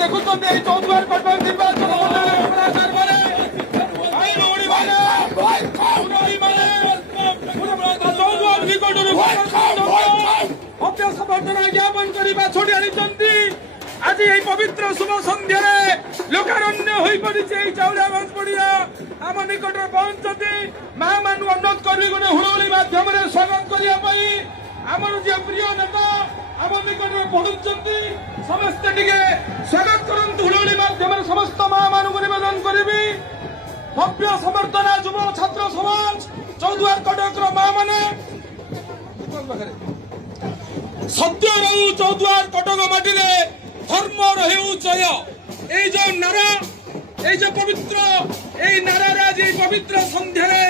ଦେଖୁଛନ୍ତି ଏଇ ଚୌଦ୍ୱାର କଟକ ନିର୍ବାଚନ ଚୌଦ୍ୱାର ନିକଟରୁ ଅଭ୍ୟାସବର୍ଦ୍ଧନା ଜ୍ଞାପନ କରିବା ଛଡି ଆଣିଛନ୍ତି। ଆଜି এই পবিত্র শুভ সন্ধ্যারে লোকারণ্য হয়ে পড়ছে এই চাউলাগঞ্জ পড়িয়া আম নিকটরে পৌঁছতে মা মানুষ অনুরোধ করবি গোটে হুড়হুড়ি মাধ্যমে স্বাগত করা আমার যে প্রিয় নেতা আম নিকটরে পৌঁছতে সমস্তে টিকে স্বাগত করন্তু হুড়হুড়ি মাধ্যমে সমস্ত মা মানুষ নিবেদন করবি ভব্য সমর্থনা যুব ছাত্র সমাজ চৌদ্ୱାର কটকর মা মানে সত্য রহু চৌদ্ୱାର কটক মাটিরে ধর্ম রহেউ জয় এই যে নারা এই যে পবিত্র এই নারার আজ এই পবিত্র সন্ধ্যারে